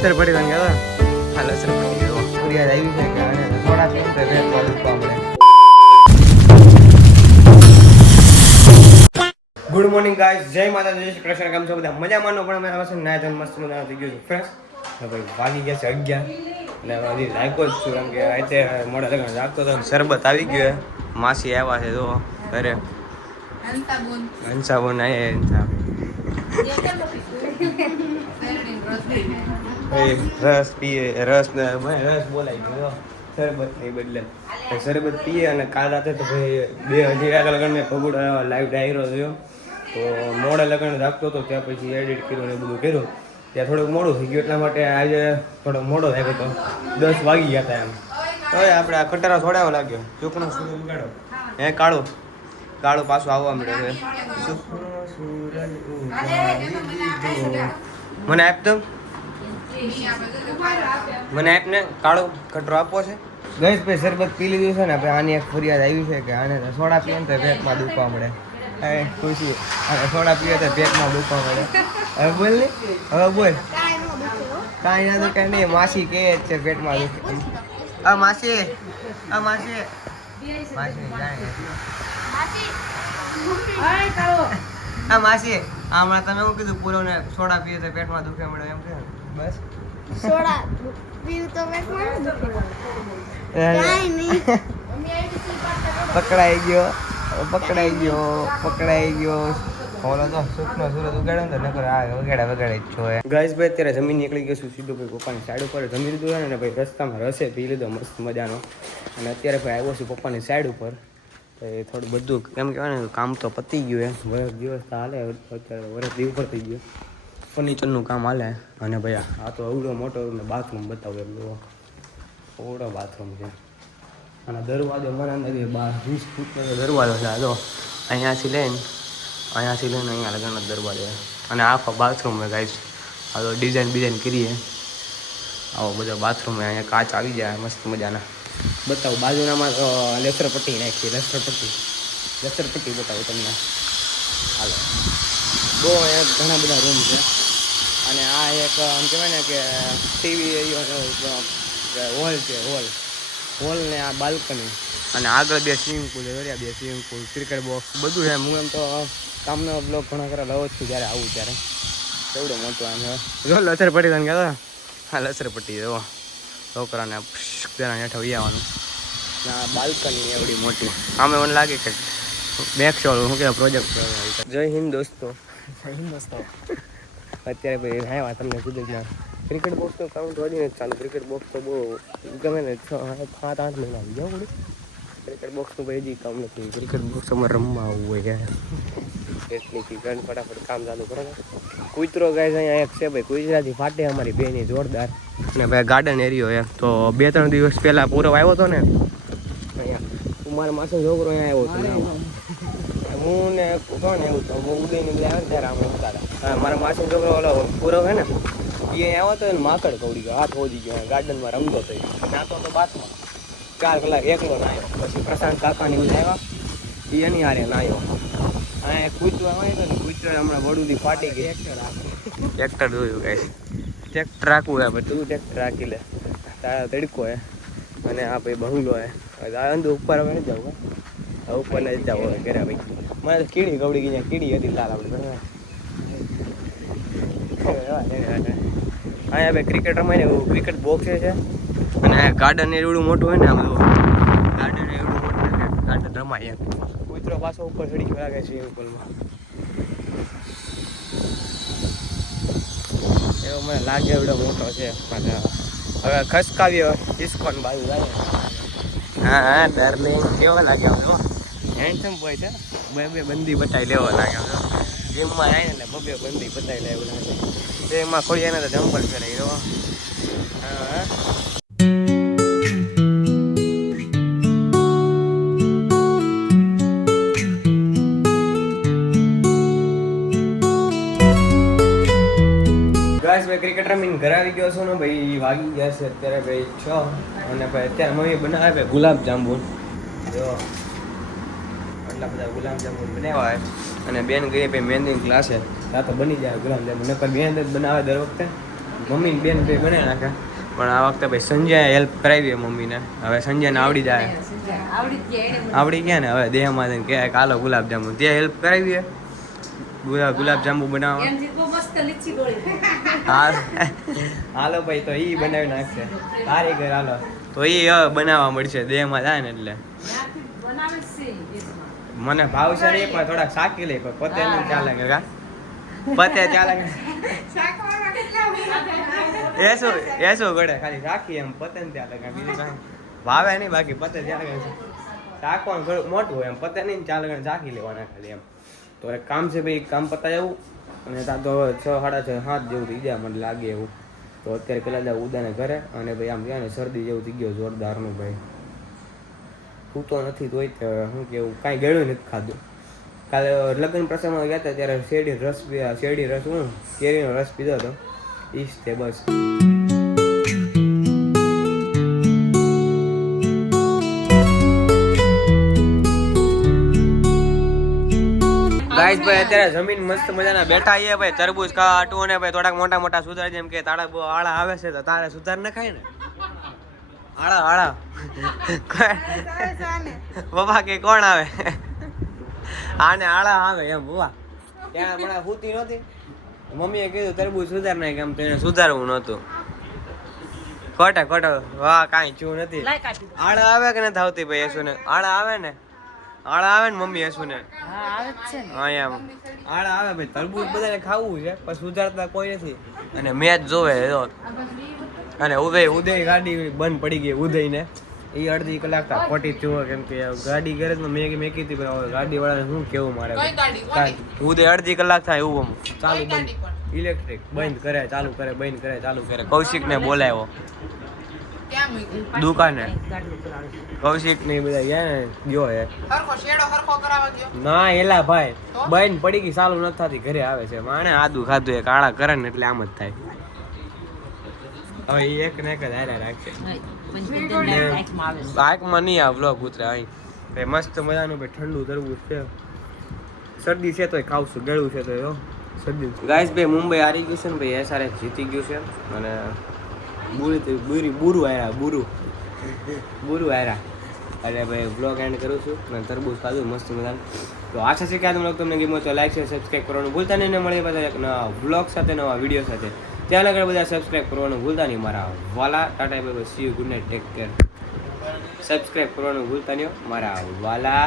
Sir પડી તને કહેતો હાલ સર પડી ગયો ફરિયાદ આવી છે કે આને થોડા પીને તો રેત માં દુખવા મળે. ગુડ મોર્નિંગ ગાઈસ, જય માતાજી, જય શ્રી કૃષ્ણ. કેમ છો બધા? મજામાં નો પણ અમે આવે છે ના જન મસ્ત મજાનો થઈ ગયો છું ફ્રેશ. ભાઈ વાગી ગયા છે 11 અને હજી લાગ્યો જ છું કેમ કે આજે મોડા લગન રાખતો તો શરબત આવી ગયો. માસી આવ્યા છે જો ઘરે. હંસાબોન આયા રસ પીએ રસ ને રસ બોલાઈ ગયો શરબત નહીં બદલે શરબત પીએ. અને કાલ રાતે તો ભાઈ 2 લગન મેં પગુડ લાઈવ ડાયરો થયો તો મોડા લગન રાખતો હતો ત્યાં પછી એડિટ કર્યું ને બધું કર્યું ત્યાં થોડુંક મોડું થઈ ગયું એટલા માટે આજે થોડો મોડો થાય તો 10 વાગી ગયા હતા એમ. હવે આપણે આ કટારા છોડાવવા લાગ્યો ચોકનો સૂરજ ઉગાડો હે કાળો કાળો પાછો આવવા મળ્યો છે. મને આપ તો મને આપ ને કાળો કટરો આપવો છે. ગઈશ ભાઈ શરબત પી લીધું છે ને આપણે આની એક ફરિયાદ આવી છે કે આને સોડા પીએ ને તો પેટમાં દુખવા મળે. હવે ખુશી અને સોડા પીએ તો પેટમાં દુખવા મળે. હવે બોલ ને હવે બોલ કાંઈ ના દુખે નહીં. માસી કહે જ છે પેટમાં દુખે. આ માસી માસી જાય હા માસી હમણાં તમે શું કીધું પૂરો ને સોડા પીએ તો પેટમાં દુખે મળે એમ છે બસ. સોડા પીવું તો પેટમાં દુખે કાઈ નહીં. પકડાઈ ગયો ઓલો તો સુખનો સુરત ઉગાડે ને તો નકર આ વગાડે જ છો. ગાઈસ ભાઈ અત્યારે જમીન નીકળી ગયો છું સીધું ભાઈ પપ્પાની સાઈડ ઉપર જમી લીધું છે ને ભાઈ રસ્તામાં રસે પી લીધો મસ્ત મજાનો. અને અત્યારે ભાઈ આવ્યો છું પપ્પાની સાઈડ ઉપર તો એ થોડું બધું કેમ કહેવાય ને કામ તો પતી ગયું એમ વર્ષ દિવસ તો હાલે અત્યારે વર્ષ દી ઉપર થઈ ગયું ફર્નિચરનું કામ હાલે. અને ભાઈ આ તો અવડો મોટો બાથરૂમ બતાવું એટલું અવડો બાથરૂમ છે. અને દરવાજો મને નથી 20 ફૂટનો દરવાજો છે. આ જો અહીંયાથી લઈને અહીંયા લગનનો દરવાજો છે. અને આખો બાથરૂમ છે ગાઈસ. આ તો ડિઝાઇન કરીએ આવો બધો બાથરૂમ અહીંયા કાચ આવી જાય મસ્ત મજાના. બતાવું બાજુનામાં લસરપટ્ટી નાખીએ લસરપટ્ટી બતાવું તમને હાલો. બહુ અહીંયા ઘણા બધા રૂમ છે. અને આ એક આમ કહેવાય ને કે ટીવી હોલ છે હોલ ને આ બાલ્કની. અને આગળ 2 સ્વિમિંગ પુલ છે 2 સ્વિમિંગ પુલ ક્રિકેટ બોક્સ બધું છે. હું એમ તો કામનો બ્લોગ ઘણા ખરા લઉં જ છું જ્યારે આવું ત્યારે. એવડો મોટો આમ જો લસરપટ્ટી તને કહેતો હા લસરપટ્ટી જો છોકરાને જરા હેઠળ આવવાનું. આ બાલ્કની એવડી મોટી આમે મને લાગે કે બેકશોલ શું કહેવાય પ્રોજેક્ટ. જય હિન્દ દોસ્તો અત્યારે ભાઈ આવ્યા તમને કીધું કે ક્રિકેટ બોક્સ તો કાઉન્ટ વધીને ચાલુ. ક્રિકેટ બોક્સ તો બહુ ગમે ને 6-7-8 મહિના આવી જાવ પડે. ક્રિકેટ બોક્સનું ભાઈ હજી કામ નથી. ક્રિકેટ બોક્સ અમારે રમવા આવવું હોય યાર એટલી ગન ફટાફટ કામ ચાલુ કરો. કૂતરો ગાય અહીંયા એક છે ભાઈ કુજરાતી ફાટે અમારી બેની જોરદાર. અને ભાઈ ગાર્ડન એરિયો એમ તો 2-3 દિવસ પહેલાં પૂરો આવ્યો હતો ને અહીંયા મારા માસી છોકરો અહીંયા આવ્યો હતો. હું ને કોણ એવું તો હું ઉદયને બધા આવે ને ત્યારે આમ હતા. મારા માસી છોકરો ઓલો પૂરો છે ને એ આવ્યો હતો ને માકડ કવડી ગયો હાથ હોજી ગયો ગાર્ડનમાં રમતો હતો. નાતો તો બાથમાં 4 કલાક એકલો નાયો. પછી પ્રશાંત કાકાની બધા આવ્યા એ એની હારે નાયો. હા કૂતરો આવે ને કૂતરો હમણાં વડુથી ફાટી ગઈ. ટ્રેક્ટર જોયું કાંઈ ટ્રેક્ટર રાખવું હે ભાઈ તું ટ્રેક્ટર રાખી લે તારા તડકો હે. અને આ ભાઈ બહુલો હે અંદર ઉપર હવે નથી જવું ઉપર નથી જવું હવે ઘરે ભાઈ. મને તો કીડી કવડી ગઈ કીડી હતી લાલ આપણે અહીંયા ભાઈ ક્રિકેટ રમાય ને એવું ક્રિકેટ બોક્સ છે. અને ગાર્ડન એવડું મોટું હોય ને આમ ગાર્ડન એવડું મોટું ગાર્ડન રમાય એમ. કૂતરો પાછો ઉપર ચડી ગયો લાગે સ્વિમિંગ પુલમાં એવો મને લાગે એવડો મોટો છે. હવે ખસકાવ્યો ઇસ્કોન બાજુ લાગે. હા ડાર્લિંગ કેવો લાગે હેન્ડસમ બોય છે. 2 બંદી બતાવી લેવો લાગે ગેમમાં આવે ને 2 બંદી બતાવી લે એવું લાગે. એમાં ખોલી એને તો જમ્પર કરાવી દો. હા ભાઈ ક્રિકેટ રમીને ઘરે આવી ગયો છું ને ભાઈ વાગી ગયા છે અત્યારે ભાઈ 6. અને ભાઈ અત્યારે મમ્મી બનાવે ભાઈ ગુલાબ જાંબુ જો એટલા બધા ગુલાબ જાંબુ બનાવ્યા હોય. અને બેન ગઈ ભાઈ મહેંદી ક્લાસે ત્યાં તો બની જાય ગુલાબ જાંબુ નકર બેન જ બનાવે દર વખતે મમ્મીને બેન બે બને નાખે પણ આ વખતે ભાઈ સંજયે હેલ્પ કરાવી મમ્મીને હવે સંજયને આવડી જાય આવડી ગયા ને હવે દેહમાં જઈને કે હાલો ગુલાબજાંબુ ત્યાં હેલ્પ કરાવી ગુલાબજાંબુ બનાવવા હાલો ભાઈ તો ઈ બનાવી નાખશે તારી ઘર હાલો તો ઈ હવે બનાવવા મળશે દેહમાં જાય ને એટલે મને ભાવશે નહીં પણ થોડાક શાકી લે પણ પતે નહીં ચાલે કા પતે ચાલે એસો ગળે ખાલી રાખી એમ પતે ને ત્યાં લગે બીજું કાંઈ ભાવે નહીં બાકી પતે ત્યાં લગે શાકવાનું ઘણું મોટું હોય એમ પતે નહીં ચાલે ઝાંકી લેવાના ખાલી એમ તો એક કામ છે ભાઈ કામ પતાય એવું અને ત્યાં તો 6, 7:30, 7 જેવું થઈ જાય મને લાગે એવું તો અત્યારે પેલા જાય ઉદાને ઘરે અને ભાઈ આમ ગયા ને શરદી જેવું થઈ ગયો જોરદારનું ભાઈ હું તો નથી તોય શું કેવું કાંઈ ગળ્યું નથી ખાધું કાલે લગ્ન પ્રસંગમાં ગયા હતા ત્યારે શેરડી રસ હું કેરીનો રસ પીધો હતો ઈજ તે બસ ગાઈસ ભાઈ અત્યારે જમીન મસ્ત મજાના બેઠા છીએ ભાઈ તરબૂચ કાટું અને ભાઈ થોડાક મોટા મોટા સુધાર જેમ કે તારા બહુ આળા આવે છે તો તારે સુધાર ન ખાય ને આળા બાબા કે કોણ આવે આને આળા આવે એમ બુવા ત્યાં મને હુતી નહોતી મમ્મીએ કીધું તરબૂચ સુધાર નાખ એમ તેને સુધારવું નહોતું ખોટા વાહ કાંઈ ચૂ નથી આળા આવે કે નથી આવતી ભાઈ યશુને આળા આવે ને મમ્મી યશુને હા એમ આળા આવે ભાઈ તરબૂચ બધાને ખાવું છે પણ સુધારતા કોઈ નથી અને મેચ જોવે અને ઉદય ગાડી બંધ પડી ગઈ ઉદયને એ અડધી કલાક ખોટી ચૂવે કેમ કે ગાડી ગેરેજમાં મેં કીધી પણ ગાડી વાળાને શું કેવું મારે ઉદય અડધી કલાક થાય એવું ચાલુ બંધ ઇલેક્ટ્રિક બંધ કરે ચાલુ કરે બંધ કરે ચાલુ કરે કૌશિકને બોલાવ્યો દુકાને કૌશિક ને બધા ગયા ને ગયો હે ના એલા ભાઈ બંધ પડી ગઈ ચાલુ નથી થતી ઘરે આવે છે માણે આદુ ખાધું એ કાળા કરે ને એટલે આમ જ થાય હવે એક ને એક જ હારે રાખશે બાઇકમાં નહીં આ વ્લોગ ઉતરે અહીં ભાઈ મસ્ત મજાનું ભાઈ ઠંડુ તરબૂચ છે શરદી છે તોય ખાવશું ગળું છે તો શરદી ગાઈસ ભાઈ મુંબઈ હારી ગયું છે ને ભાઈ SRH જીતી ગયું છે અને બુરું હાર્યા અરે ભાઈ બ્લોગ એન્ડ કરું છું અને તરબૂચ ખાધું મસ્ત મજાનું તો આશા છે કે આ બ્લોગ તમને ગમ્યો તો લાઈક શેર સબસ્ક્રાઈબ કરવાનું ભૂલતા નહીં ને મળીએ બધા એક નવા બ્લોગ સાથે નવા વિડીયો સાથે ત્યાં આગળ બધા સબસ્ક્રાઈબ કરવાનું ભૂલતા નહીં મારા વાલા Tata bye bye see you good night take care subscribe કરવાનું ભૂલતા નહીં મારા વાલા